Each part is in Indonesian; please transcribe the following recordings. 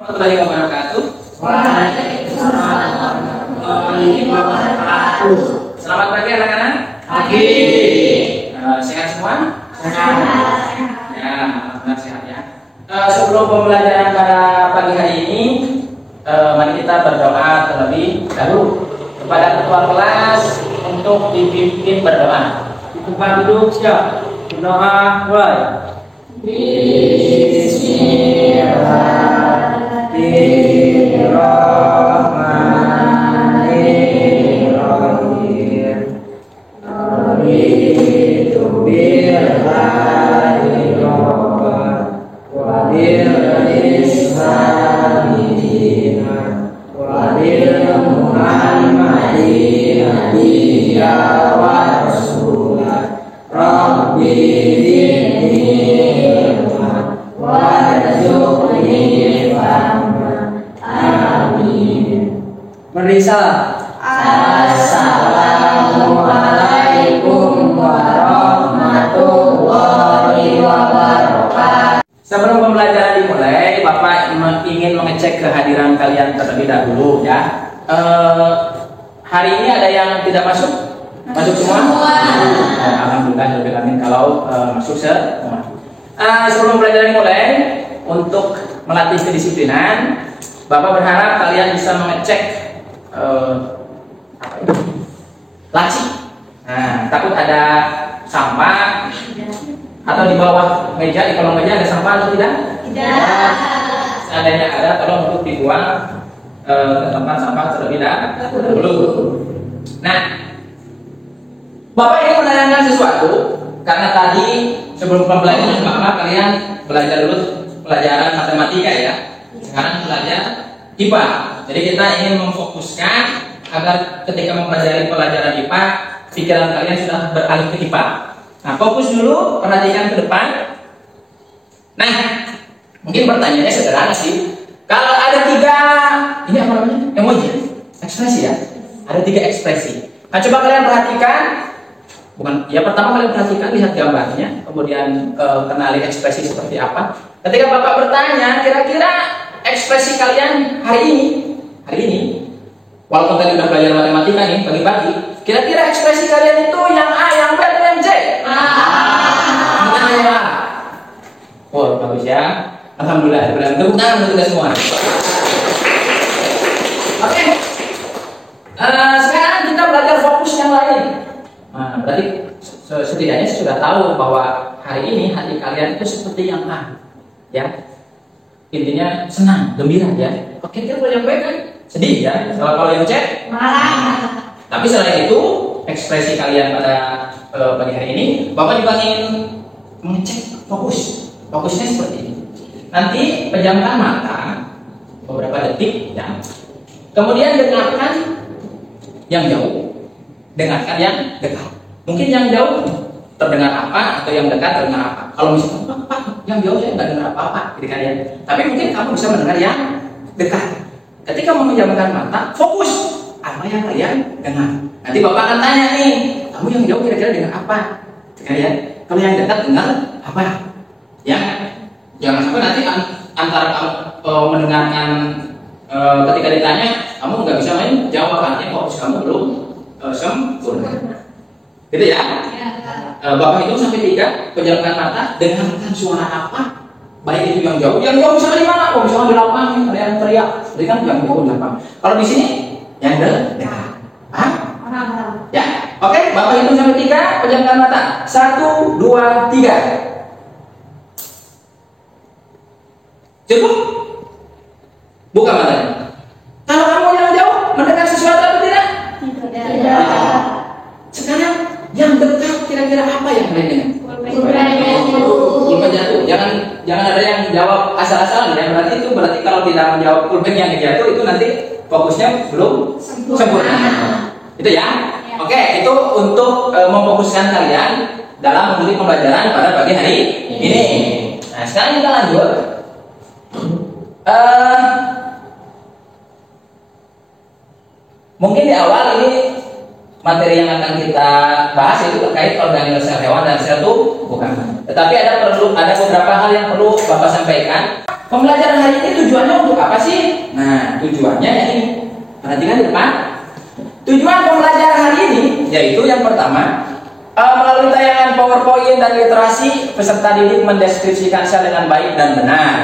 Warahmatullahi wabarakatuh. Waalaikumsalam warahmatullahi wabarakatuh. Selamat pagi anak-anak. Pagi. Sehat semua? Sehat. Ya, alhamdulillah sehat ya. Sebelum pembelajaran pada pagi hari ini, mari kita berdoa terlebih dahulu kepada ketua kelas untuk dipimpin berdoa. Di tempat duduk siap. Berdoa mulai. Bismillahirrahmanirrahim. Raditu billahi rabban wa bil islami dinan wa bil muhammadin nabiyya wa rasulah. Rabbi zidni ilman warzuqni fahma. Amin. Merisal. Assalamualaikum warahmatullahi wabarakatuh. Sebelum pembelajaran dimulai, Bapak ingin mengecek kehadiran kalian terlebih dahulu ya. Hari ini ada yang tidak masuk? Masuk semua? Alhamdulillah, amin kalau masuk semua. Sebelum pembelajaran dimulai, untuk melatih kedisiplinan, Bapak berharap kalian bisa mengecek laci. Nah, takut ada sampah atau di bawah meja, di kolong meja ada sampah atau tidak? Tidak. Seandainya ada, tolong untuk dibuang ke tempat sampah terlebih dahulu. Nah, Bapak ingin menanyakan sesuatu karena tadi sebelum pembelajaran Bapak kalian belajar dulu pelajaran matematika ya. Sekarang belajar IPA. Jadi kita ingin memfokuskan agar ketika mempelajari pelajaran IPA, pikiran kalian sudah beralih ke IPA. Nah, fokus dulu, perhatikan ke depan. Nah, mungkin pertanyaannya sederhana sih. Kalau ada tiga, ini apa namanya? Emoji, ekspresi ya. Ada tiga ekspresi. Nah, coba kalian perhatikan. Ya pertama kalian perhatikan, lihat gambarnya, kemudian kenali ekspresi seperti apa. Ketika Bapak bertanya, kira-kira ekspresi kalian hari ini, walaupun tadi udah belajar matematika nih pagi-pagi, kira-kira ekspresi kalian itu yang A, yang B, atau yang C? Ya. Oh, bagus ya. Alhamdulillah, tepuk tangan untuk kita semua. Oke. Sekarang kita belajar fokus yang lain. Nah, berarti setidaknya sudah tahu bahwa hari ini hati kalian itu seperti yang A, ya. Intinya senang, gembira ya. Oke, kalau yang B kan sedih ya. Kalau yang C Marah. Tapi selain itu, ekspresi kalian pada pagi hari ini, Bapak juga ingin mengecek fokus. Fokusnya seperti ini. Nanti pejamkan mata beberapa detik ya. Kemudian dengarkan yang jauh, dengarkan yang dekat. Mungkin yang jauh terdengar apa atau yang dekat terdengar apa. Kalau misalnya apa, yang jauh saya nggak dengar apa-apa gitu kan ya. Tapi mungkin kamu bisa mendengar yang dekat. Ketika memejamkan mata, fokus apa yang kalian dengar. Nanti Bapak akan tanya nih, kamu yang jauh kira-kira dengar apa? Gitu ya. Kalau yang dekat dengar apa? Ya, jangan sampai nanti antara kamu mendengarkan ketika ditanya, kamu nggak bisa main jawab, artinya fokus kamu belum sempurna. Gitu ya. Bapak hitung sampai 3, pejamkan mata, dengarkan suara apa, baik itu yang jauh misalnya di mana? Oh, misalnya di lapangan, ada yang teriak, jadi kan yang jauh di lapangan. Kalau di sini, yang dekat. Hah? Ya, oke. Bapak hitung sampai 3, pejamkan mata. 1, 2, 3. Cukup? Buka matanya. Kalau kamu yang jauh mendengar sesuatu atau tidak? Tidak. Sekarang yang dekat kira-kira apa yang kalian dengar? Pulpen jatuh. Jangan ada yang jawab asal-asalan ya. Berarti kalau tidak menjawab pulpen yang jatuh itu nanti fokusnya belum sempurna. Itu ya. Oke, itu untuk memfokuskan kalian dalam mengikuti pembelajaran pada pagi hari ini. Nah, sekarang kita lanjut. Mungkin di awal ini materi yang akan kita bahas itu terkait organel sel hewan dan sel tubuh. Tetapi ada beberapa hal yang perlu Bapak sampaikan. Pembelajaran hari ini tujuannya untuk apa Nah, tujuannya ini. Perhatikan di depan. Tujuan pembelajaran hari ini yaitu yang pertama, melalui tayangan PowerPoint dan literasi, peserta didik mendeskripsikan sel dengan baik dan benar.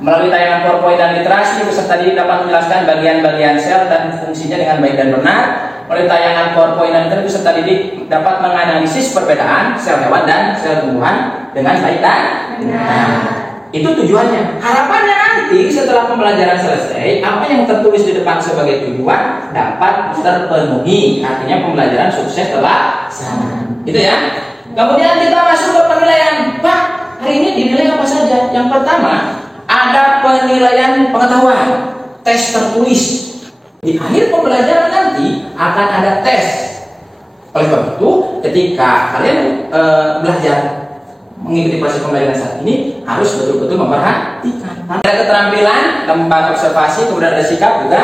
Melalui tayangan PowerPoint dan literasi, peserta didik dapat menjelaskan bagian-bagian sel dan fungsinya dengan baik dan benar. Melalui tayangan PowerPoint dan literasi, peserta didik dapat menganalisis perbedaan sel hewan dan sel tumbuhan dengan baik dan benar. Itu tujuannya. Harapannya nanti setelah pembelajaran selesai, apa yang tertulis di depan sebagai tujuan dapat terpenuhi. Artinya pembelajaran sukses telah selesai. Itu ya. Kemudian kita masuk ke penilaian. Pak, hari ini dinilai apa saja? Yang pertama, ada penilaian pengetahuan, tes tertulis. Di akhir pembelajaran nanti akan ada tes. Oleh sebab itu, ketika kalian belajar mengikuti proses pembelajaran saat ini, harus betul-betul memperhatikan. Ada keterampilan, lembar observasi, kemudian ada sikap juga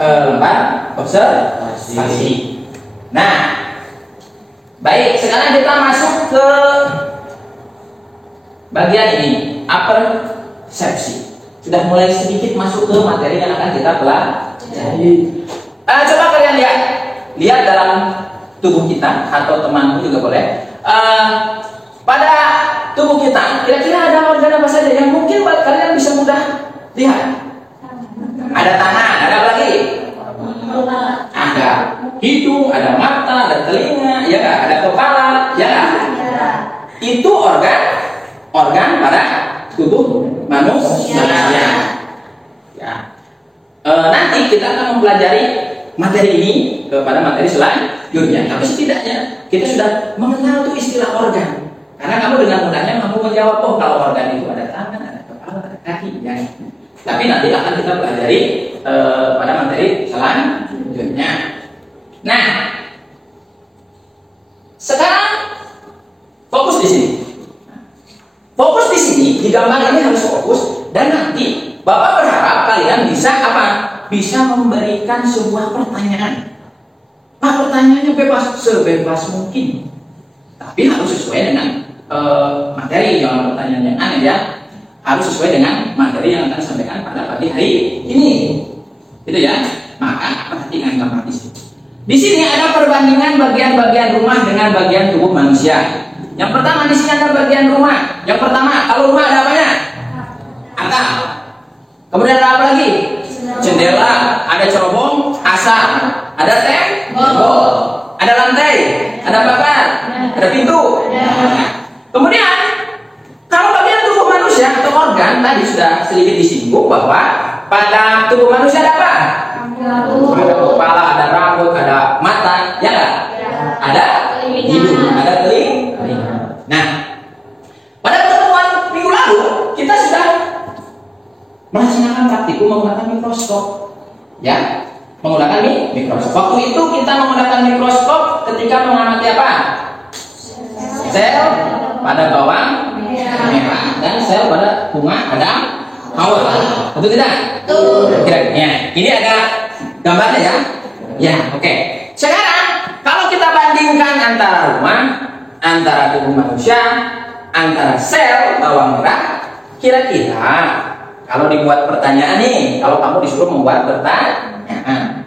lembar observasi. Nah, baik, sekarang kita masuk ke bagian ini, persepsi. Sudah mulai sedikit masuk ke materi yang akan kita pelajari. Coba kalian lihat dalam tubuh kita, atau temanmu juga boleh. Pada tubuh kita, kira-kira ada organ apa saja yang mungkin kalian bisa mudah lihat? Ada tangan, ada apa lagi? Ada hidung, ada mata, ada telinga, ya kan? Ada kepala, ya kan? Itu organ pada tubuh manusia. Ya. Nanti kita akan mempelajari materi ini kepada materi selanjutnya. Tapi setidaknya kita sudah mengenal tuh istilah organ. Karena kamu dengan mudahnya mampu menjawab, oh kalau organ itu ada tangan, ada kepala, ada kaki, ya. Tapi nanti akan kita pelajari pada materi selanjutnya. Nah, sekarang fokus di sini. Fokus di sini, di gambar ini harus fokus, dan nanti Bapak berharap kalian bisa apa? Bisa memberikan sebuah pertanyaan. Pak, pertanyaannya bebas, sebebas mungkin. Tapi harus sesuai dengan materi, yang pertanyaan yang aneh ya. Harus sesuai dengan materi yang akan disampaikan pada pagi hari ini. Gitu ya. Maka perhatikan gambar di sini. Di sini ada perbandingan bagian-bagian rumah dengan bagian tubuh manusia. Yang pertama di sini ada bagian rumah. Yang pertama, kalau rumah ada apanya? Atap. Kemudian ada apa lagi? Jendela, ada cerobong, asap, ada tembok, ada lantai, ada pagar, ada pintu. Kemudian, kalau bagian tubuh manusia atau organ tadi sudah sedikit disinggung bahwa pada tubuh manusia ada apa? Ada kepala, ada rambut, ada mata, ya nggak? Ada hidung, ada telinga. Nah, pada pertemuan minggu lalu kita sudah melaksanakan praktikum menggunakan mikroskop, ya, menggunakan mikroskop. Waktu itu kita menggunakan mikroskop ketika mengamati apa? Sel pada bawang merah dan sel pada bunga ada mawar. Betul tidak? Kira-kira ini ada gambarnya ya? Ya, oke. Sekarang kalau kita bandingkan antara rumah, antara tubuh manusia, antara sel bawang merah, kira-kira kalau dibuat pertanyaan nih, kalau kamu disuruh membuat pertanyaan,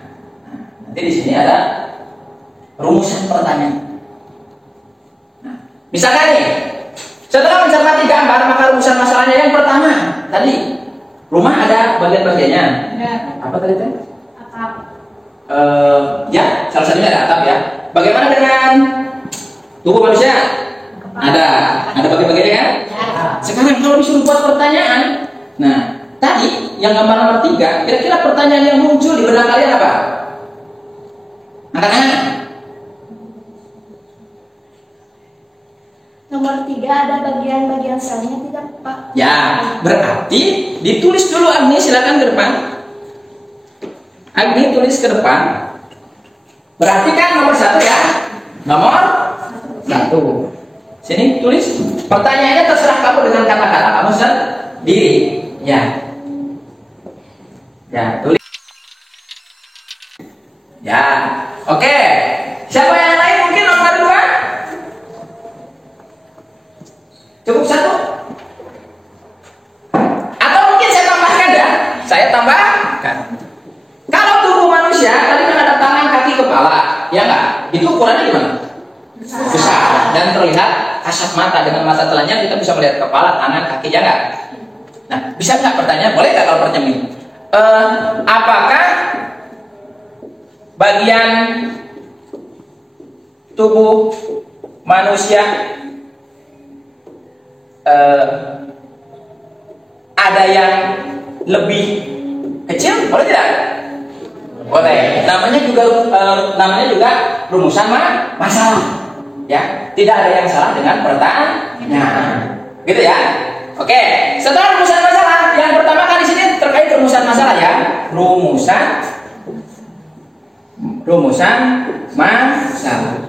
nanti di sini ada rumusan pertanyaan. Nah, misalkan nih, setelah mencermati gambar, maka rumusan masalahnya yang pertama tadi, rumah ada bagian-bagiannya. Apa tadi teh? Atap. Ya, salah satunya ada atap ya. Bagaimana dengan tubuh manusia? Ada bagian-bagiannya kan? Sekarang kalau disuruh buat pertanyaan, nah, tadi yang gambar nomor 3, kira-kira pertanyaan yang muncul di benak kalian apa? Angkat tangan. Nomor 3 ada bagian-bagian selnya tidak, Pak? Ya, berarti ditulis dulu Agni, silakan ke depan. Agni tulis ke depan. Berarti kan nomor 1 ya? Nomor 1. Sini tulis. Pertanyaannya terserah kamu dengan kata-kata kamu sendiri. Ya. Ya, tulis. Ya. Oke. Siapa yang lain mungkin nomor 2? Cukup 1? Atau mungkin saya tambahkan ya. Saya tambah dipisahkan. Kalau tubuh manusia tadi kan ada tangan, kaki, kepala, ya nggak? Itu ukurannya gimana? Besar dan terlihat kasat mata. Dengan mata telanjang kita bisa melihat kepala, tangan, kaki, ya nggak? Nah, bisa nggak pertanyaan? Boleh nggak kalau pertanyaan ini? Apakah bagian tubuh manusia ada yang lebih kecil? Boleh tidak? Boleh. Namanya juga rumusan masalah. Ya, tidak ada yang salah dengan pertanyaan. Gitu ya. Oke. Setelah rumusan masalah, yang pertama kan di sini terkait rumusan masalah ya. Rumusan masalah.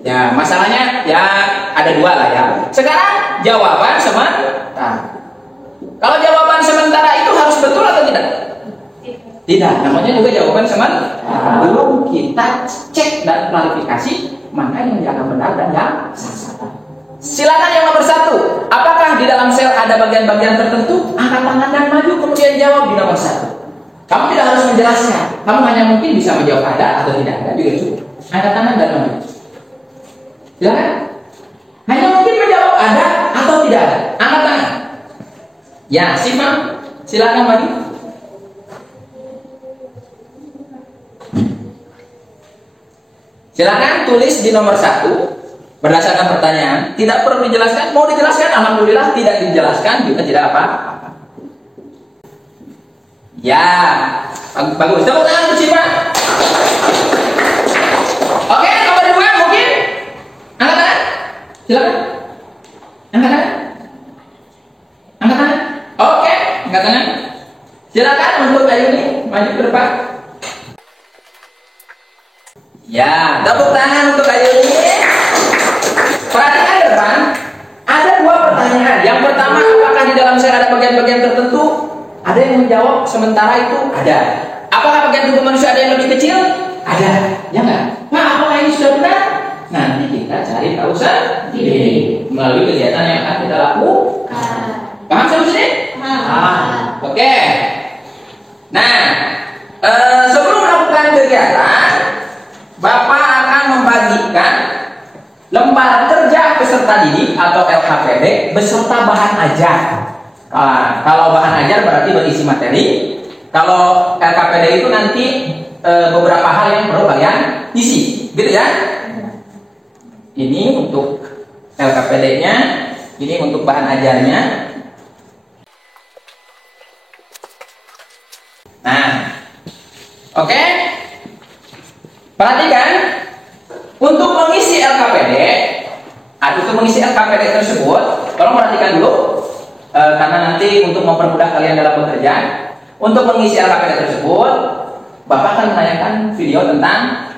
Ya, masalahnya ya ada dua lah ya. Sekarang jawaban sementara. Kalau jawaban sementara itu harus betul atau tidak? Tidak, namanya juga jawaban sementara. Belum kita cek dan klarifikasi mana yang benar dan yang salah. Silakan yang nomor 1. Apakah di dalam sel ada bagian-bagian tertentu? Angkat tangan dan maju kemudian jawab di nomor 1. Kamu tidak harus menjelaskan. Kamu hanya mungkin bisa menjawab ada atau tidak ada juga cukup. Angkat tangan dan maju. Silakan. Hanya mungkin menjawab ada atau tidak ada. Angkat tangan. Ya, Siva, silakan maju. Silakan tulis di nomor 1 berdasarkan pertanyaan. Tidak perlu dijelaskan. Mau dijelaskan, alhamdulillah. Tidak dijelaskan juga tidak apa-apa. Ya, bagus. Tepuk tangan untuk Siva. Oke, nomor 2 mungkin. Angkat tangan. Silakan. Angkat tangan. Angkat tangan. Oke, angkat tangan. Silakan untuk Ayuni maju ke depan. Ya, tepuk tangan untuk Ayuni. Perhatikan depan. Ada 2 pertanyaan. Yang pertama, apakah di dalam sel ada bagian-bagian tertentu? Ada yang menjawab sementara itu ada. Apakah bagian tubuh manusia ada yang lebih kecil? Ada. Ya enggak? Nah, apakah ini sudah benar? Nanti kita cari tahu sendiri melalui kegiatan yang akan kita lakukan. Paham sampai sini? Oke. Nah, sebelum melakukan kegiatan, Bapak akan membagikan lembar kerja peserta didik atau LKPD beserta bahan ajar. Kalau bahan ajar berarti berisi materi. Kalau LKPD itu nanti beberapa hal yang perlu kalian isi, gitu ya. Ini untuk LKPD-nya, ini untuk bahan ajarnya. Nah, oke. Perhatikan, untuk mengisi LKPD, tersebut, tolong perhatikan dulu, karena nanti untuk mempermudah kalian dalam bekerja. Untuk mengisi LKPD tersebut, Bapak akan menanyakan video tentang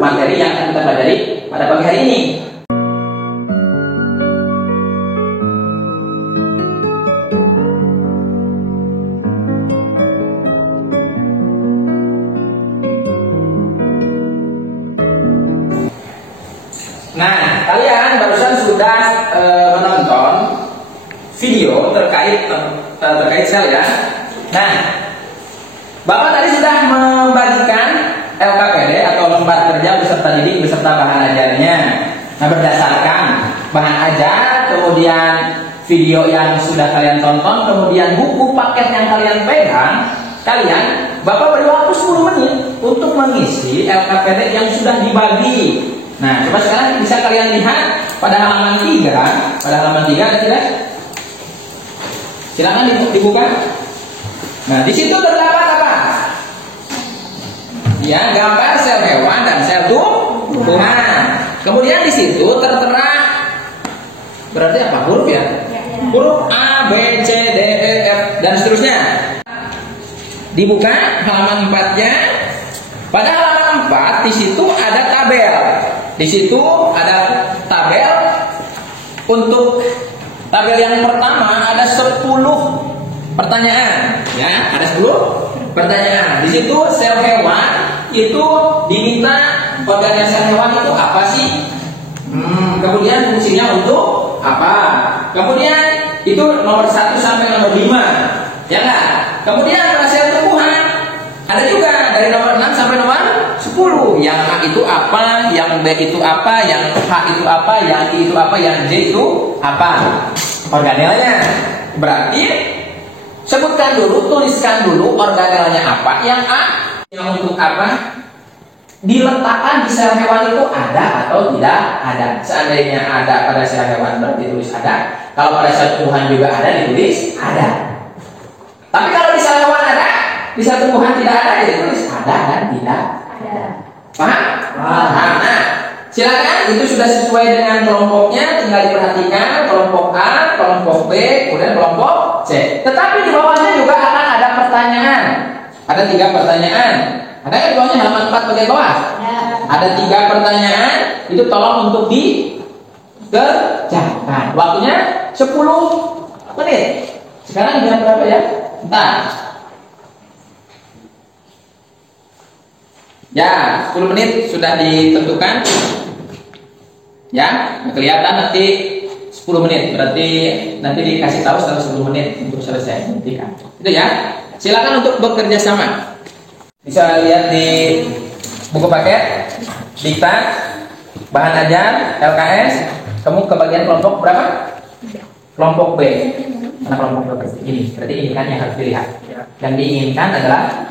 materi yang akan kita pelajari pada pagi hari ini. Nah, kalian barusan sudah menonton video terkait sel ya. Nah, Bapak tadi sudah membagikan LKPD atau lembar kerja beserta didik beserta bahan ajarnya. Nah, berdasarkan bahan ajar, kemudian video yang sudah kalian tonton, kemudian buku paket yang kalian pegang, Bapak beri waktu 10 menit untuk mengisi LKPD yang sudah dibagi. Nah, coba sekarang bisa kalian lihat pada halaman 3. Pada halaman 3 ada tidak? Silakan dibuka. Nah, di situ terdapat apa? Ya, gambar sel hewan dan sel tumbuhan. Kemudian di situ tertera berarti apa? Huruf ya? Huruf A, B, C, D, E, F dan seterusnya. Dibuka halaman 4-nya. Pada halaman 4 di situ ada tabel. Di situ ada tabel. Untuk tabel yang pertama ada 10 pertanyaan, ya, ada 10 pertanyaan. Di situ sel hewan itu diminta organnya sel hewan itu apa sih? Kemudian fungsinya untuk apa? Kemudian itu nomor 1 sampai nomor 5, ya kan? Kemudian pada sel tumbuhan Ada juga dari nomor 6 sampai nomor 10. Yang A itu apa, yang B itu apa, yang H itu apa, yang I itu apa, yang J itu apa organelnya. Berarti sebutkan dulu, tuliskan dulu organelnya apa. Yang A, yang untuk apa, diletakkan di sel hewan itu ada atau tidak ada. Seandainya ada pada sel hewan berarti ditulis ada. Kalau pada sel tumbuhan juga ada, ditulis ada. Tapi kalau di sel hewan ada, di sel tumbuhan tidak ada, ditulis ada dan tidak ada. Paham? Paham. Nah, silakan, itu sudah sesuai dengan kelompoknya, tinggal diperhatikan kelompok A, kelompok B, kemudian kelompok C. Tetapi di bawahnya juga akan ada pertanyaan. Ada 3 pertanyaan. Ada yang di bawahnya halaman 4 bagian bawah? Ada 3 pertanyaan. Itu tolong untuk dikerjakan. Waktunya 10 menit. Sekarang jam berapa ya? Bentar. Ya, 10 menit sudah ditentukan. Ya, kelihatan nanti 10 menit. Berarti nanti dikasih tahu setelah 10 menit untuk selesai. Hentikan. Itu ya. Silakan untuk bekerja sama. Bisa lihat di buku paket, diktat, bahan ajar, LKS. Kamu kebagian kelompok berapa? Kelompok B. Mana kelompok B? Ini. Berarti ini kan yang harus dilihat. Yang diinginkan adalah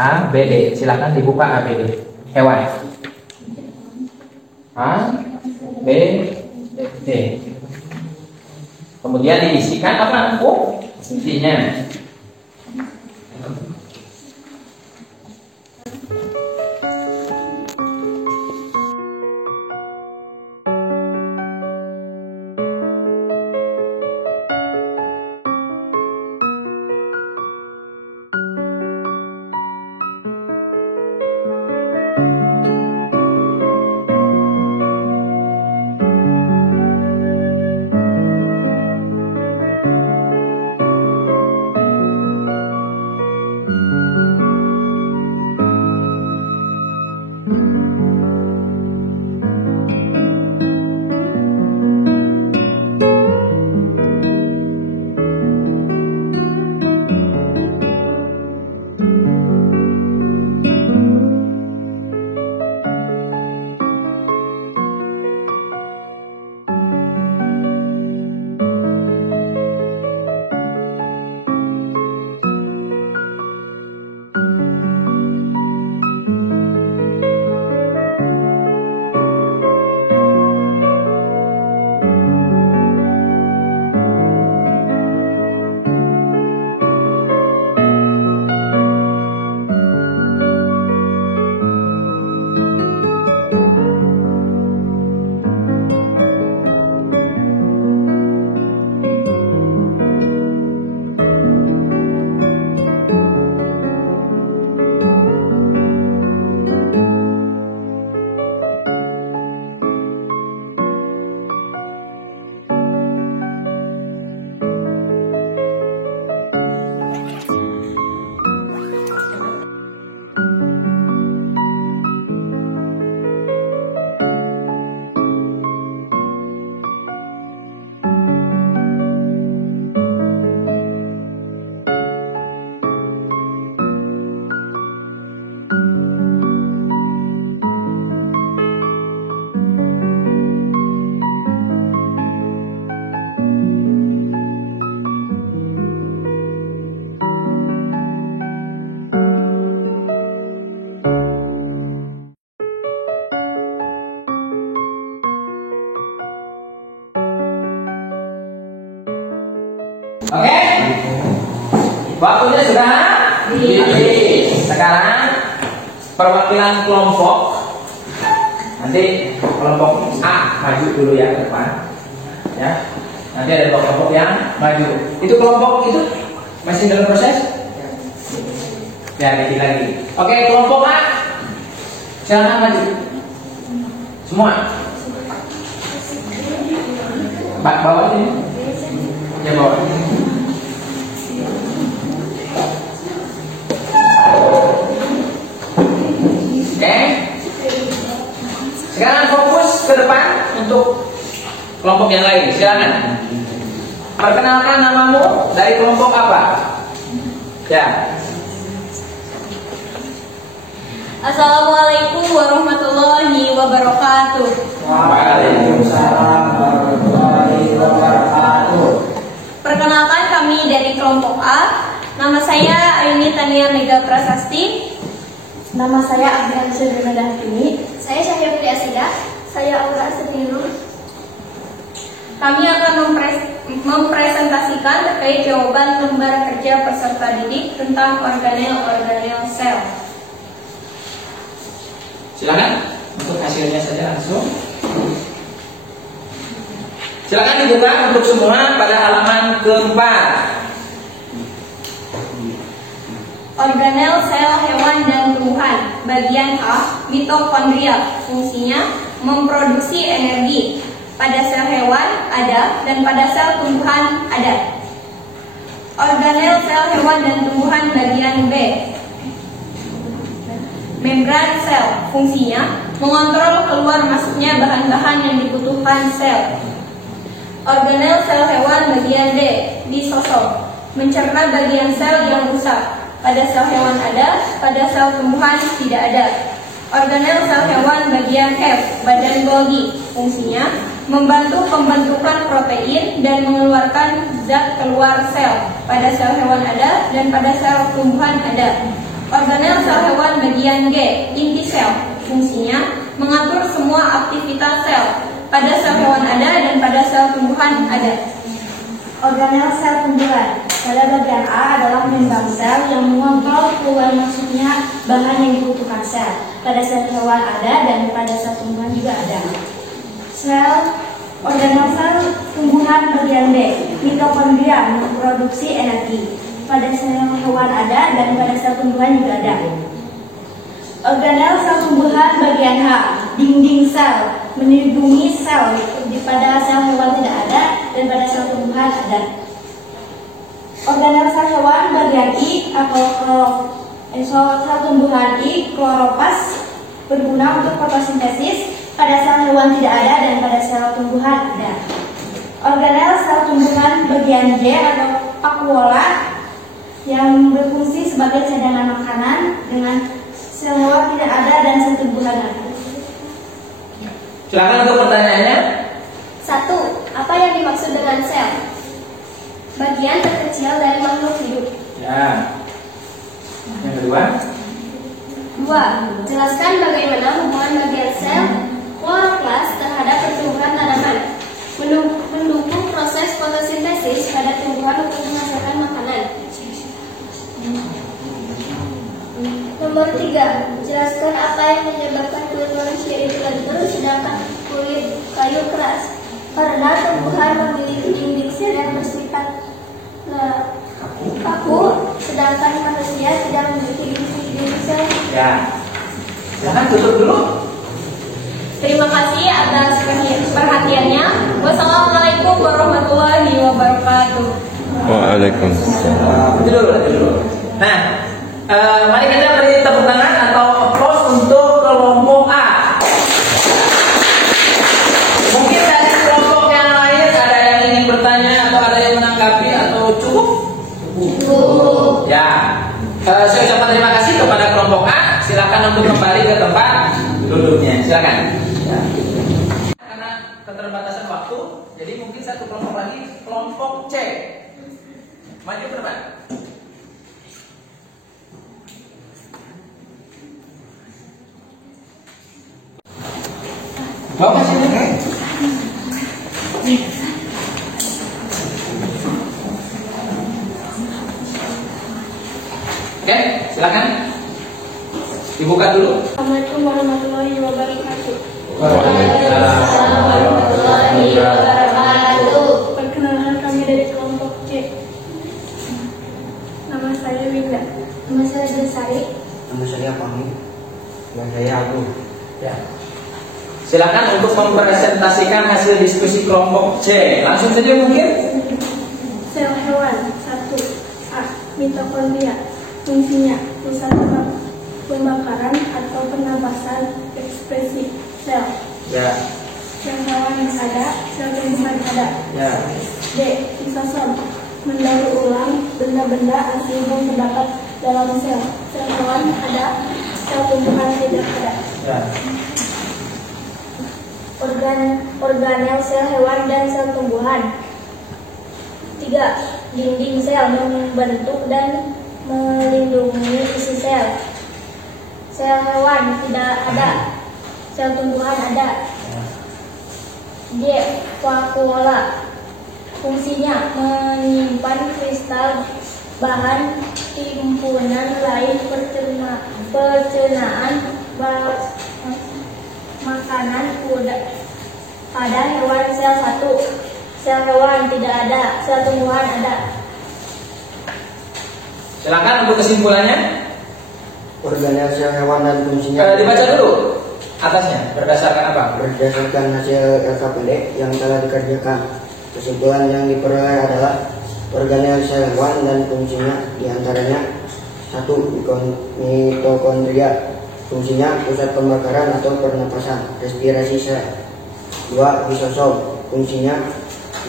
A, B, D. Silakan dibuka A, B, D. Hewan. A, B, D. Kemudian diisikan apa? Isinya. Oke? Waktunya sudah habis. Sekarang perwakilan kelompok. Nanti kelompok A maju dulu ya ke depan. Ya. Nanti ada kelompok yang maju. Itu kelompok itu masih dalam proses? Ya, dikit lagi. Oke, kelompok A. Silakan maju. Semua. Bawa ini. Ya, bawa. Oke. Sekarang fokus ke depan untuk kelompok yang lain. Silakan. Perkenalkan namamu, dari kelompok apa? Ya. Assalamualaikum warahmatullahi wabarakatuh. Waalaikumsalam warahmatullahi wabarakatuh. Perkenalkan, kami dari kelompok A. Nama saya Ayuni Tania Mega Prasasti. Nama saya Abdul Sederhana Hakimi. Saya Syahir Putri Asida. Saya Aura Astinur. Kami akan mempresentasikan terkait jawaban lembar kerja peserta didik tentang organel sel. Silakan untuk hasilnya saja langsung. Silakan dibuka untuk semua pada halaman keempat. Organel sel hewan dan tumbuhan. Bagian A, mitokondria. Fungsinya memproduksi energi. Pada sel hewan ada dan pada sel tumbuhan ada. Organel sel hewan dan tumbuhan bagian B. Membran sel. Fungsinya mengontrol keluar masuknya bahan-bahan yang dibutuhkan sel. Organel sel hewan bagian D. Lisosom. Mencerna bagian sel yang rusak. Pada sel hewan ada, pada sel tumbuhan tidak ada. Organel sel hewan bagian F. Badan Golgi. Fungsinya membantu pembentukan protein dan mengeluarkan zat keluar sel. Pada sel hewan ada dan pada sel tumbuhan ada. Organel sel hewan bagian G. Inti sel. Fungsinya mengatur semua aktivitas sel. Pada sel hewan ada dan pada sel tumbuhan ada. Organel sel tumbuhan. Pada bagian A adalah membran sel yang mengontrol keluar masuknya bahan yang dibutuhkan sel. Pada sel hewan ada dan pada sel tumbuhan juga ada. Organel sel tumbuhan bagian B. Mitokondria memproduksi energi. Pada sel hewan ada dan pada sel tumbuhan juga ada. Organel sel tumbuhan bagian H. Dinding sel melindungi sel. Pada sel hewan tidak ada dan pada sel tumbuhan ada. Organel sel hewan bagian I atau sel tumbuhan I, kloropas, berguna untuk fotosintesis. Pada sel hewan tidak ada dan pada sel tumbuhan ada. Organel sel tumbuhan bagian J atau vakuola yang berfungsi sebagai cadangan makanan, dengan sel hewan tidak ada dan sel tumbuhan ada. Silakan untuk pertanyaannya. 1. Apa yang dimaksud dengan sel? Bagian terkecil dari makhluk hidup. Ya. Yang kedua. 2. Jelaskan bagaimana hubungan bagian sel kloroplas terhadap pertumbuhan tanaman. Mendukung proses fotosintesis pada tumbuhan untuk menghasilkan makanan. Nomor 3. Jelaskan apa yang menyebabkan kulit manusia itu lentur sedangkan kulit kayu keras. Karena tumbuhan memiliki dinding sel yang bersifat kaku, sedangkan manusia tidak memiliki dinding sel. Ya. Silakan tutup dulu. Terima kasih atas perhatiannya. Wassalamualaikum warahmatullahi wabarakatuh. Waalaikumsalam. Dulu. Nah, mari kita beri tepuk tangan atau applause untuk kelompok A. Mungkin dari kelompok yang lain ada yang ingin bertanya atau ada yang menanggapi atau cukup? Cukup. Ya. Saya ucapkan terima kasih kepada kelompok A. Silakan untuk kembali ke tempat duduknya. Silakan. Ya. Karena keterbatasan waktu, jadi mungkin satu kelompok lagi, kelompok C. Maju ke depan. Bawa sini. Oke, silakan. Dibuka dulu. Assalamualaikum warahmatullahi wabarakatuh. Waalaikumsalam warahmatullahi wabarakatuh. Perkenalkan, kami dari kelompok C. Nama saya Winda. Nama saya Desari. Nama saya Fahmi. Nama saya Agung. Ya. Silakan untuk mempresentasikan hasil diskusi kelompok C. Langsung saja mungkin. Sel hewan 1. A. Mitokondria. Fungsinya pusat pembakaran atau penapasan ekspresi sel. Ya. Sel hewan ada, sel tumbuhan ada. Ya. D. Lisosom. Mendaur ulang benda-benda asing yang terdapat dalam sel. Sel hewan ada, sel tumbuhan tidak ada. Ya. Organel sel hewan dan sel tumbuhan. 3. Dinding sel membentuk dan melindungi isi sel. Sel hewan tidak ada, sel tumbuhan ada. D. Vakuola. Fungsinya menyimpan kristal bahan timbunan lain pencernaan makanan pada hewan. Sel 1. Sel hewan tidak ada, sel tumbuhan ada. Silakan untuk kesimpulannya. Organel sel hewan dan fungsinya Dibaca dulu atasnya. Berdasarkan apa? berdasarkan hasil LKPD yang telah dikerjakan. Kesimpulan yang diperoleh adalah organel sel hewan dan fungsinya diantaranya 1. Mitokondria. Fungsinya pusat pembakaran atau pernapasan, respirasi sel. 2. Lisosom. Fungsinya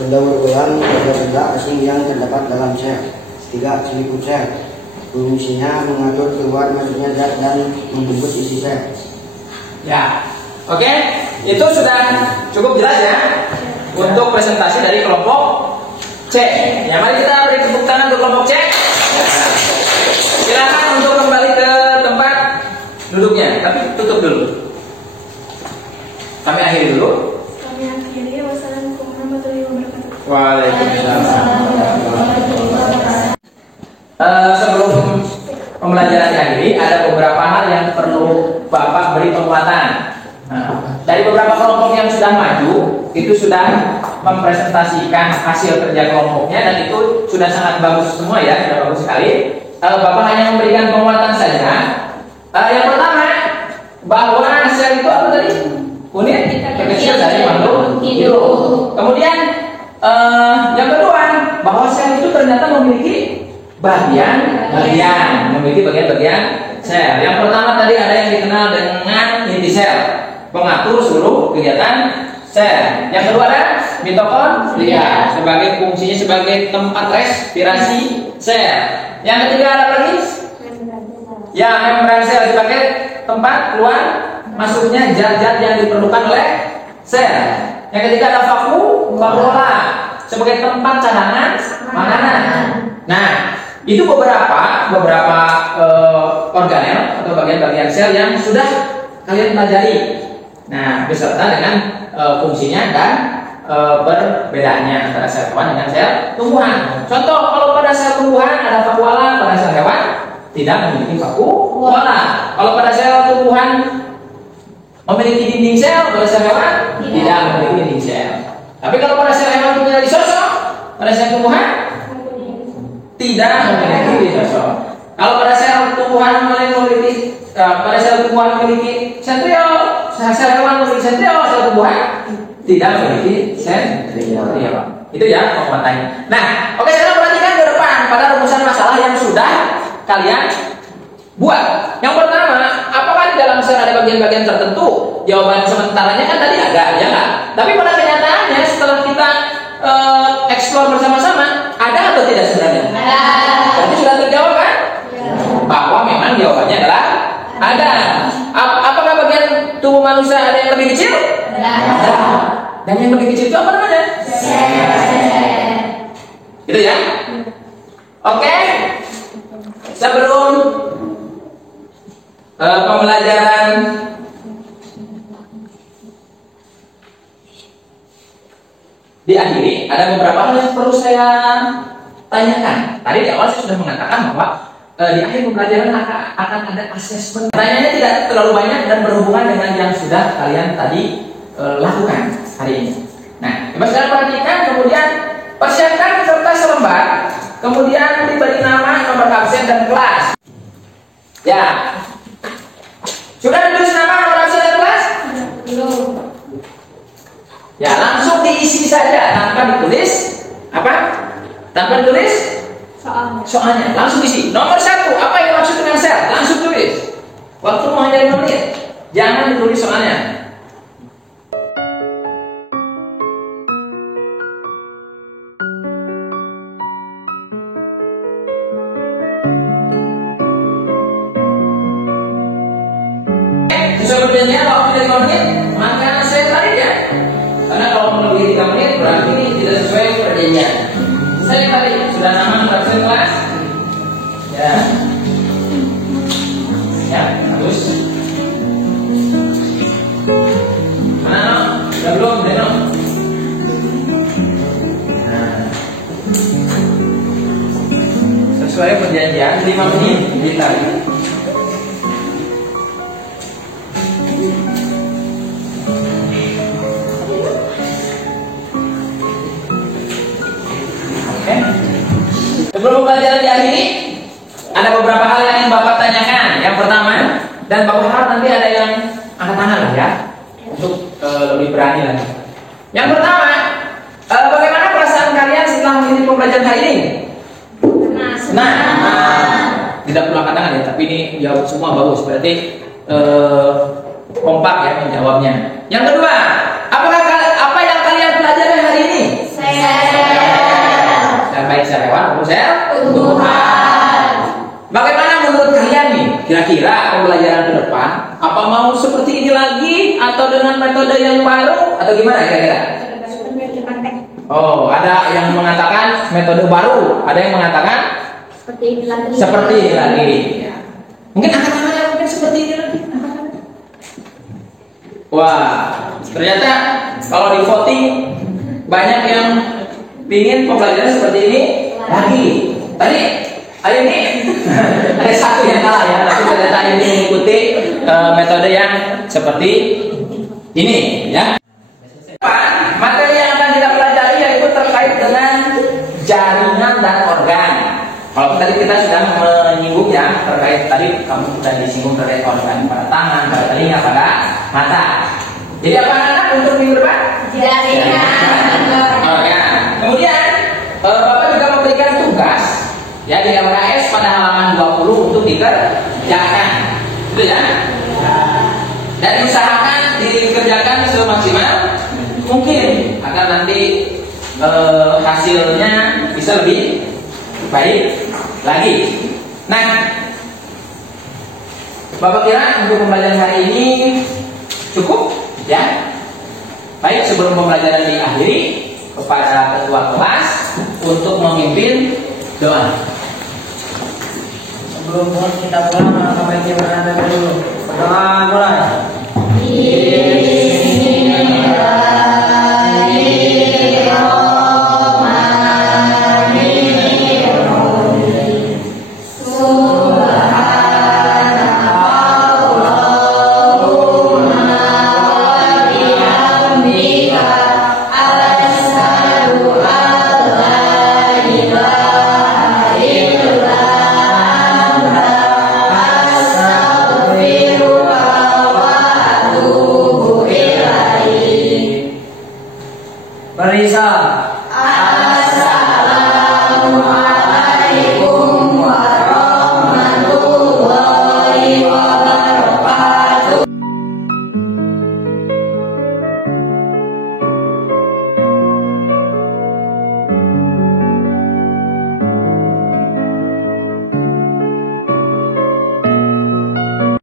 mendaur ulang benda-benda asing yang terdapat dalam sel. 3. Seliput sel. Fungsinya mengatur keluar masuknya zat dan membungkus isi sel. Ya, oke, itu sudah cukup jelas ya untuk presentasi dari kelompok C. Ya, mari kita beri tepuk tangan untuk kelompok C. Silakan untuk kembali ke tempat duduknya, tapi tutup dulu. Kami akhiri dulu. Kami akhiri. Wassalamualaikum warahmatullahi wabarakatuh. Waalaikumsalam. Sebelum pembelajaran diakhiri, ada beberapa hal yang perlu Bapak beri penguatan. Nah, dari beberapa kelompok yang sudah maju, itu sudah mempresentasikan hasil kerja kelompoknya dan itu sudah sangat bagus semua ya, sudah bagus sekali. Bapak hanya memberikan penguatan saja. Yang pertama, bahwa sel itu apa tadi? Unit terkecil dari makhluk hidup. Kemudian yang kedua, bahwa sel itu ternyata memiliki memiliki bagian-bagian sel. Yang pertama tadi ada yang dikenal dengan inti sel, pengatur seluruh kegiatan sel. Yang kedua ada mitokondria sebagai fungsinya sebagai tempat respirasi sel. Yang ketiga ada lagi ya membran sel sebagai tempat keluar masuknya zat-zat yang diperlukan oleh sel. Yang ketiga ada vakuola sebagai tempat cadangan makanan. Nah, itu beberapa organel atau bagian-bagian sel yang sudah kalian pelajari. Nah, beserta dengan fungsinya dan perbedaannya antara sel hewan dengan sel tumbuhan. Contoh, kalau pada sel tumbuhan ada vakuola, pada sel hewan tidak memiliki vakuola. Kalau pada sel tumbuhan memiliki dinding sel, pada sel hewan tidak memiliki dinding sel. Tapi kalau pada sel hewan punya lisosom, pada sel tumbuhan tidak memiliki lisosom. Kalau pada sel tumbuhan memiliki sentriol, sel hewan memiliki sentriol, sel tumbuhan tidak memiliki sentriol. Itu ya penguatannya. Nah, oke, sekarang perhatikan ke depan pada rumusan masalah yang sudah kalian buat. Yang pertama, apakah di dalam sel ada bagian-bagian tertentu? Jawaban sementaranya kan tadi ada, ya nggak? Tapi pada kenyataannya setelah kita explore bersama-sama, ada atau tidak sebenarnya? Berarti sudah terjawab kan? Bahwa memang jawabannya adalah ada. Apakah bagian tubuh manusia ada yang lebih kecil? Ada. Dan yang lebih kecil itu apa namanya? Gitu ya? Oke. Sebelum pembelajaran diakhiri, ada beberapa hal yang perlu saya tanyakan. Tadi di awal saya sudah mengatakan bahwa di akhir pembelajaran akan ada asesmen. Pertanyaannya tidak terlalu banyak dan berhubungan dengan yang sudah kalian tadi lakukan hari ini. Nah, coba sekarang perhatikan, kemudian persiapkan kertas selembar, kemudian diberi nama, nomor absen dan kelas. Ya, sudah ditulis nama, nomor absen dan kelas? Belum. Ya, langsung diisi saja tanpa ditulis apa? Tanpa ditulis soalnya. Langsung isi. Nomor 1, apa yang dimaksud dengan sel? Langsung tulis. Waktu mau hanya 5 menit. Jangan ditulis soalnya. Sesuai perjanjian waktu 5 menit, maka saya tarik ya. Karena kalau melebihi 3 menit berarti ini tidak sesuai perjanjian. Saya tarik, sudah nama absen kelas? Ya. Ya, bagus. Mana no? Sudah belum, Deno? Nah. Sesuai perjanjian 5 menit ditarik. Oke. Sebelum pembelajaran diakhiri, ada beberapa hal yang ingin Bapak tanyakan. Yang pertama, dan Bapak harap nanti ada yang angkat tangan lah ya, untuk lebih berani lagi. Yang pertama, bagaimana perasaan kalian setelah mengikuti pembelajaran hari ini? Nah, tidak perlu angkat tangan ya, tapi ini jawab semua bagus. Berarti kompak ya menjawabnya. Yang kedua, apa yang kalian pelajari hari ini? Dan baik secara hewan maupun secara tumbuhan. Bagaimana menurut kalian nih? Kira-kira pembelajaran ke depan apa mau seperti ini lagi atau dengan metode yang baru atau gimana kira-kira? Oh, ada yang mengatakan metode baru, ada yang mengatakan seperti ini lagi. Ya. Mungkin angkat-angkat mungkin seperti ini lagi. Wah, ternyata kalau di voting banyak yang ingin pembelajaran seperti ini lagi. Tadi ayo ini ada satu yang kalah ya, tapi ternyata ini mengikuti metode yang seperti ini ya. Materi yang akan kita pelajari yaitu terkait dengan jaringan dan organ. Kalau tadi kita sudah menyinggung ya terkait tadi kamu sudah disinggung terkait organ pada tangan, pada telinga, pada mata. Jadi apa anak untuk minggu depan? Jaringan. Organ. Kemudian Bapak juga memberikan tugas ya di LKS pada halaman 20 untuk dikerjakan. Itu ya. Dan usahakan dikerjakan semaksimal mungkin agar nanti hasilnya bisa lebih baik lagi. Nah, Bapak kira untuk pembelajaran hari ini cukup ya? Baik, sebelum pembelajaran diakhiri, kepada ketua kelas untuk memimpin doa. Sebelum kita pulang, maka baiknya berada dulu. Berdoa mulai. Assalamualaikum.